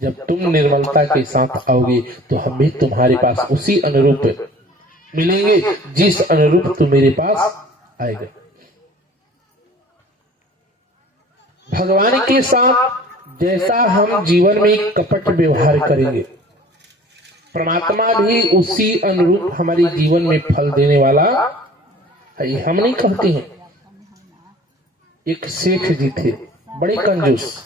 जब तुम निर्मलता के साथ आओगे तो हम भी तुम्हारे पास उसी अनुरूप मिलेंगे जिस अनुरूप तुम मेरे पास आएगा। भगवान के साथ जैसा हम जीवन में कपट व्यवहार करेंगे, परमात्मा भी उसी अनुरूप हमारे जीवन में फल देने वाला है। हम नहीं कहते हैं। एक सेठ जी थे, बड़े कंजूस।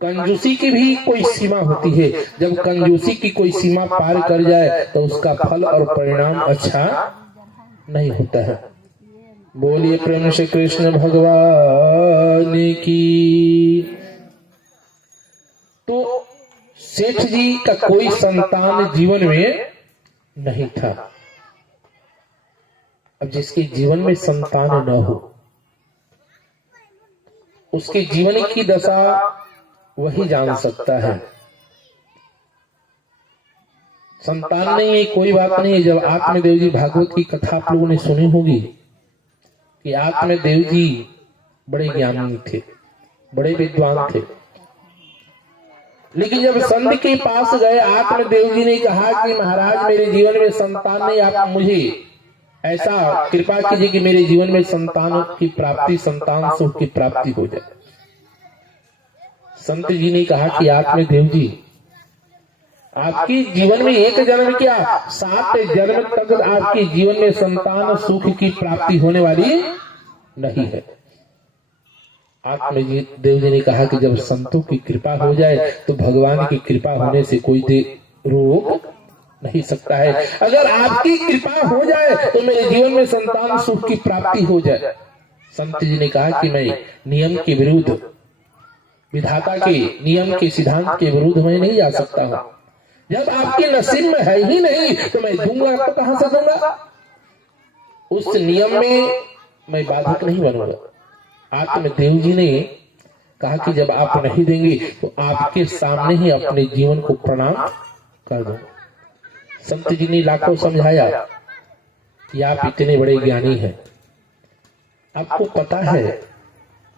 कंजूसी की भी कोई सीमा होती है। जब कंजूसी की कोई सीमा पार कर जाए तो उसका फल और परिणाम अच्छा नहीं होता है। बोलिए प्रेम से कृष्ण भगवान की। तो सेठ जी का कोई संतान जीवन में नहीं था। अब जिसके जीवन में संतान न हो, उसके जीवन की दशा वही जान सकता है। संतान नहीं है कोई बात नहीं है। जब आत्मदेव जी भागवत की कथा आप लोगों ने सुनी होगी कि आत्मदेव जी बड़े ज्ञानी थे, बड़े विद्वान थे, लेकिन जब संत के पास गए आत्मदेव जी ने कहा कि महाराज मेरे जीवन में संतान नहीं, आप मुझे ऐसा कृपा कीजिए कि मेरे जीवन में संतान की प्राप्ति, संतान सुख की प्राप्ति हो जाए। संत जी ने कहा कि आत्मदेव जी आपके जीवन में एक जन्म क्या 7 जन्म तक आपके जीवन में संतान सुख की प्राप्ति होने वाली नहीं है। आत्मदेव जी ने कहा कि जब संतों की कृपा हो जाए तो भगवान की कृपा होने से कोई रोक नहीं सकता है। अगर आपकी कृपा हो जाए तो मेरे जीवन में संतान सुख की प्राप्ति हो जाए। संत जी ने कहा कि मैं नियम के विरुद्ध, विधाता के नियम के सिद्धांत के विरुद्ध मैं नहीं जा सकता हूं। जब आपके नसीब में है ही नहीं तो मैं दूंगा तो कहां से दूंगा? उस नियम में मैं बाधक नहीं बनूंगा। आत्मदेव जी ने कहा कि जब आप नहीं देंगे तो आपके सामने ही अपने जीवन को प्रणाम कर दो। संत जी ने लाखों समझाया कि आप इतने बड़े ज्ञानी हैं, आपको पता है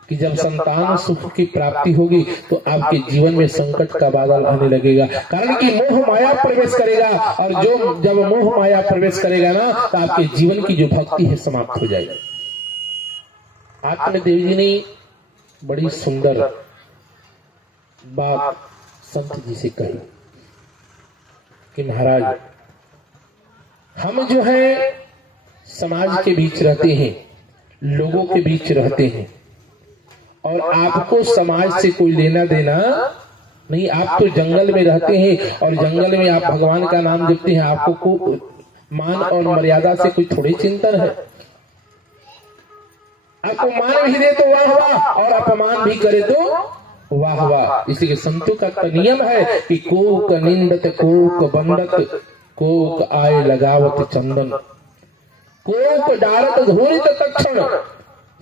कि जब संतान सुख की प्राप्ति होगी तो आपके जीवन में संकट का बादल आने लगेगा। कारण कि मोह माया प्रवेश करेगा, और जब मोह माया प्रवेश करेगा ना तो आपके जीवन की जो भक्ति है समाप्त हो जाएगी। आत्मदेव जी ने बड़ी सुंदर बात संत जी से कही कि महाराज हम जो है समाज के बीच रहते हैं, लोगों के बीच रहते हैं, और आपको समाज से कोई लेना देना नहीं। आप तो जंगल में रहते हैं और जंगल में आप भगवान का नाम जपते हैं, आपको मान और मर्यादा से कोई थोड़ी चिंतन है। आपको मान भी दे तो वाह वाह, और अपमान भी करे तो वाह वाह। इसलिए संतों का नियम है कि कोक निंदत कोक बंदत, कोक आय लगावत चंदन, कोक डारत घोरित तक्षण।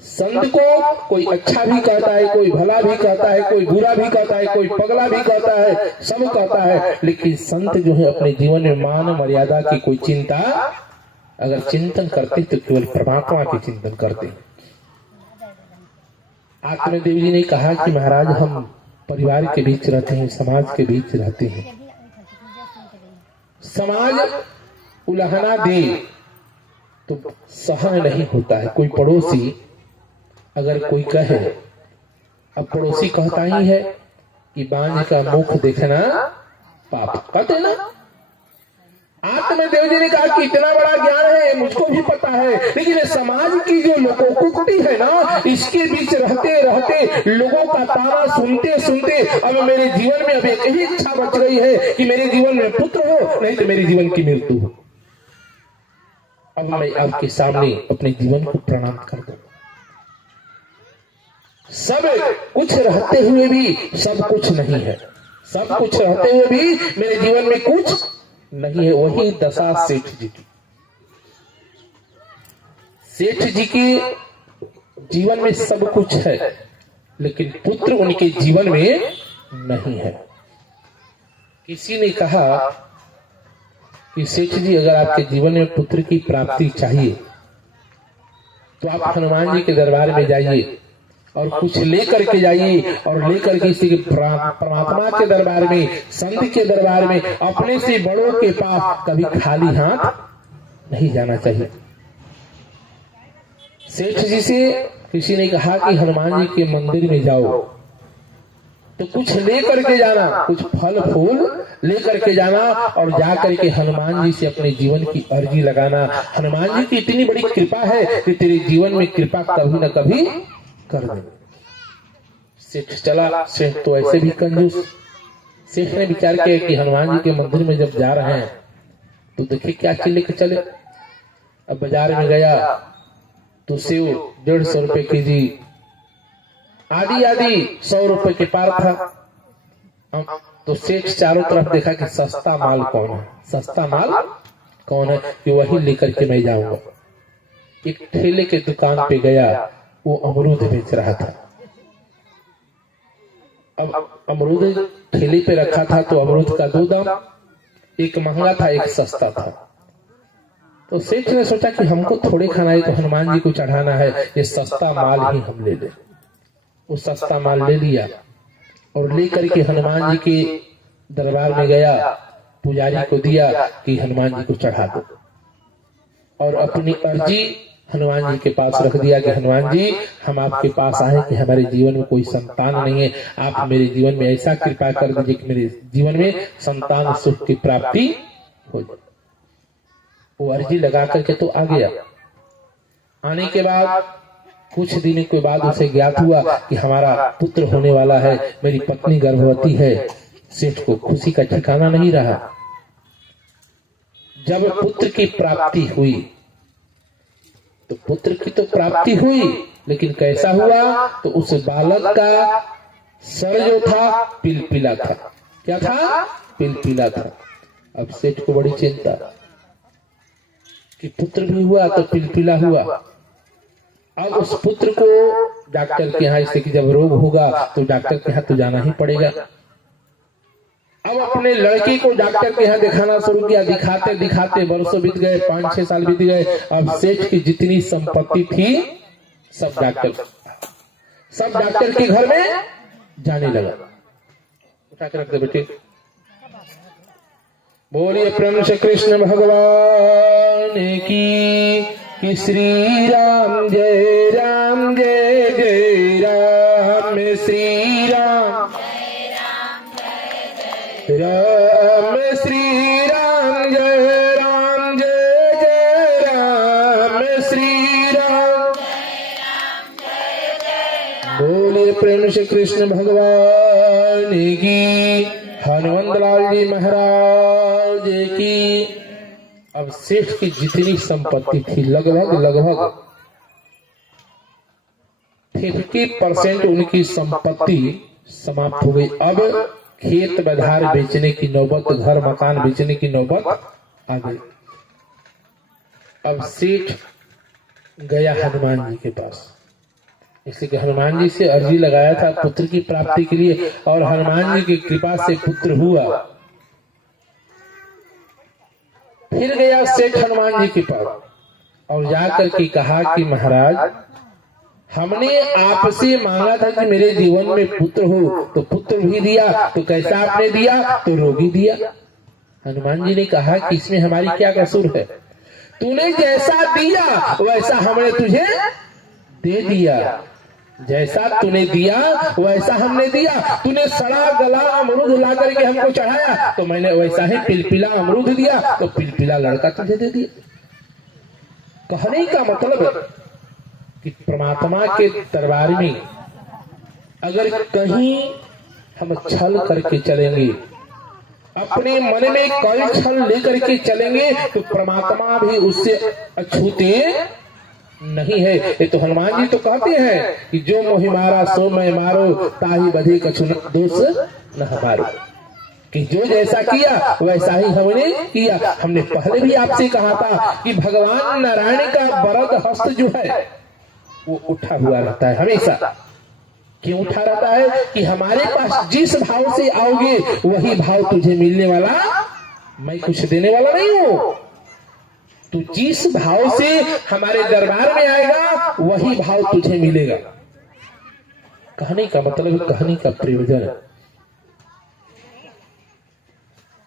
संत को कोई अच्छा भी कहता है, कोई भला भी कहता है, कोई बुरा भी कहता है, कोई पगला भी कहता है, सब कहता है, लेकिन संत जो है अपने जीवन में मान मर्यादा की कोई चिंता अगर चिंतन करते तो केवल परमात्मा की चिंतन करते। आत्मदेव जी ने कहा कि महाराज हम परिवार के बीच रहते हैं, समाज के बीच रहते हैं, समाज उल्हाना दे तो सहन नहीं होता है। कोई पड़ोसी अगर कोई कहे, अब पड़ोसी कहता ही है कि बांझ का मुख देखना पाप, कहते ना। आत्मदेव जी ने कहा कि इतना बड़ा ज्ञान है मुझको भी पता है, लेकिन समाज की जो लोकोक्ति है ना, इसके बीच रहते रहते लोगों का ताना सुनते सुनते अब मेरे जीवन में अब एक ही इच्छा बच गई है कि मेरे जीवन में पुत्र हो, नहीं तो मेरे जीवन की मृत्यु हो। अब मैं आपके सामने अपने जीवन को प्रणाम कर दूं। सब कुछ रहते हुए भी सब कुछ नहीं है, सब कुछ रहते हुए भी मेरे जीवन में कुछ नहीं है। वही दशा सेठ जी की। सेठ जी के जीवन में सब कुछ है, लेकिन पुत्र उनके जीवन में नहीं है। किसी ने कहा कि सेठ जी अगर आपके जीवन में पुत्र की प्राप्ति चाहिए तो आप हनुमान जी के दरबार में जाइए और कुछ लेकर के जाइए, और लेकर के इसी परमात्मा के दरबार में, संत के दरबार में, अपने से बड़ों के पास कभी खाली हाथ नहीं जाना चाहिए। सेठ जी से किसी ने कहा कि हनुमान जी के मंदिर में जाओ तो कुछ लेकर के जाना, कुछ फल फूल लेकर के जाना, और जाकर के हनुमान जी से अपने जीवन की अर्जी लगाना। हनुमान जी की इतनी बड़ी कृपा है कि तेरे जीवन में कृपा कभी न कभी कर देंगे। सेठ चला, सेठ तो ऐसे भी कंजूस। सेठ ने विचार किया कि हनुमान जी के मंदिर में जब जा रहे हैं तो देखिए क्या चीज लेकर चले। अब बाजार में गया तो सेव 150 रुपए केजी, आदि 100 रुपए के पार था। तो सेठ चारों तरफ देखा कि सस्ता माल कौन है, सस्ता माल कौन है कि वही लेकर के मैं जाऊंगा। एक ठेले के दुकान पे गया, वो अमरूद बेच रहा था। अब अमरूद ठेले पे रखा था तो अमरूद का 2 दाम, एक महंगा था एक सस्ता था। तो सेठ ने सोचा कि हमको थोड़े खाना है तो हनुमान जी को चढ़ाना है, ये सस्ता माल ही हम ले लें। वो सस्ता माल ले लिया और लेकर के हनुमान जी के दरबार में गया, पुजारी को दिया कि हनुमान जी को चढ़ा दो, और अपनी अर्जी हनुमान जी के पास रख दिया कि हनुमान जी हम आपके पास आए कि हमारे जीवन में कोई संतान नहीं है, आप मेरे जीवन में ऐसा कृपा कर दीजिए कि मेरे जीवन में संतान सुख की प्राप्ति हो जाए। वो अर्जी लगा करके तो आ गया। आने के बाद कुछ दिनों के बाद उसे ज्ञात हुआ कि हमारा पुत्र होने वाला है, मेरी पत्नी गर्भवती है। सेठ को खुशी का ठिकाना नहीं रहा। जब पुत्र की प्राप्ति हुई तो पुत्र की तो प्राप्ति हुई, लेकिन कैसा हुआ तो उस बालक का सर जो था पिलपिला था। क्या था? पिलपिला था। अब सेठ को बड़ी चिंता कि पुत्र भी हुआ तो पिलपिला हुआ। अब उस पुत्र को डॉक्टर के यहाँ, इससे कि जब रोग होगा तो डॉक्टर के यहाँ तो जाना ही पड़ेगा। अब अपने लड़के को डॉक्टर के यहाँ दिखाना शुरू किया। दिखाते दिखाते वर्षों बीत गए, 5-6 साल बीत गए। अब सेठ की जितनी संपत्ति थी सब डॉक्टर के घर में जाने लगा। उठा के रख दे बेटे। बोलिए प्रेम से कृष्ण भगवान की श्री राम जय जय राम, श्री राम राम, श्री राम जय राम, श्री राम। बोलिए प्रेम से कृष्ण भगवान की, हनुमंत लाल जी महाराज की। अब सेठ की जितनी संपत्ति थी लगभग 50% उनकी संपत्ति समाप्त हो गई। अब खेत बधार बेचने की नौबत, घर मकान बेचने की नौबत आ गई। अब सेठ गया हनुमान जी के पास, इसलिए हनुमान जी से अर्जी लगाया था पुत्र की प्राप्ति के लिए, और हनुमान जी की कृपा से पुत्र हुआ। फिर गया सेठ हनुमान जी के पास और जाकर के कहा कि महाराज, हमने आपसे मांगा था कि मेरे जीवन में पुत्र हो, तो पुत्र भी दिया, तो कैसा आपने दिया? तो रोगी दिया। हनुमान जी ने कहा कि इसमें हमारी क्या कसूर है? तूने जैसा दिया वैसा हमने तुझे दे दिया, जैसा तूने दिया वैसा हमने दिया। तूने सड़ा गला अमरूद ला करके हमको चढ़ाया तो मैंने वैसा ही पिलपिला अमरूद दिया, तो पिलपिला लड़का तुझे दे दिया। कहने का मतलब है कि परमात्मा के दरबार में अगर कहीं हम छल करके चलेंगे, अपने मन में कोई छल लेकर के चलेंगे, तो परमात्मा भी उससे अछूते नहीं है। ये तो हनुमान जी तो कहते हैं कि जो मोहि मारा सो मैं मारो, ताही बधे कछु दोष न हमारो, कि जो जैसा किया वैसा ही हमने किया। हमने पहले भी आपसे कहा था कि भगवान नारायण का वरद हस्त जो है वो उठा हुआ रहता है हमेशा। क्यों उठा रहता है? कि हमारे पास जिस भाव से आओगे वही भाव तुझे मिलने वाला, मैं कुछ देने वाला नहीं हूं। तू जिस भाव से हमारे दरबार में आएगा वही भाव तुझे मिलेगा। कहने का मतलब, कहने का प्रयोजन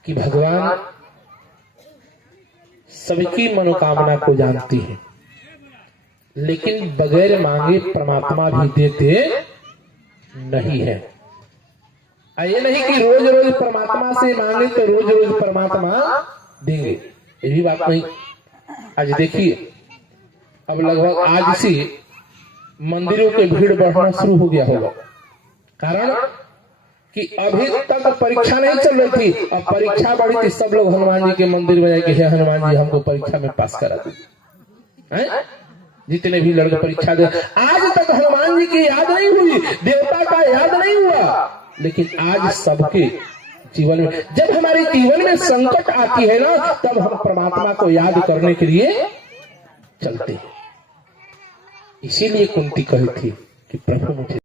कि भगवान सबकी मनोकामना को जानती है, लेकिन बगैर मांगे परमात्मा भी देते नहीं है। ये नहीं कि रोज रोज परमात्मा से मांगे तो रोज रोज परमात्मा देंगे, ये भी बात नहीं। आज देखिए, अब लगभग आज से मंदिरों के भीड़ बढ़ना शुरू हो गया होगा, कारण कि अभी तक परीक्षा नहीं चल रही थी, अब परीक्षा बढ़ी थी, सब लोग हनुमान जी के मंदिर में जाके, हे हनुमान जी हमको परीक्षा में पास करा दीजिए। जितने भी लड़के परीक्षा दे, आज तक हनुमान जी की याद नहीं हुई, देवता का याद नहीं हुआ, लेकिन आज सबके जीवन में, जब हमारे जीवन में संकट आती है ना, तब हम परमात्मा को याद करने के लिए चलते हैं। इसीलिए कुंती कही थी कि प्रभु मुझे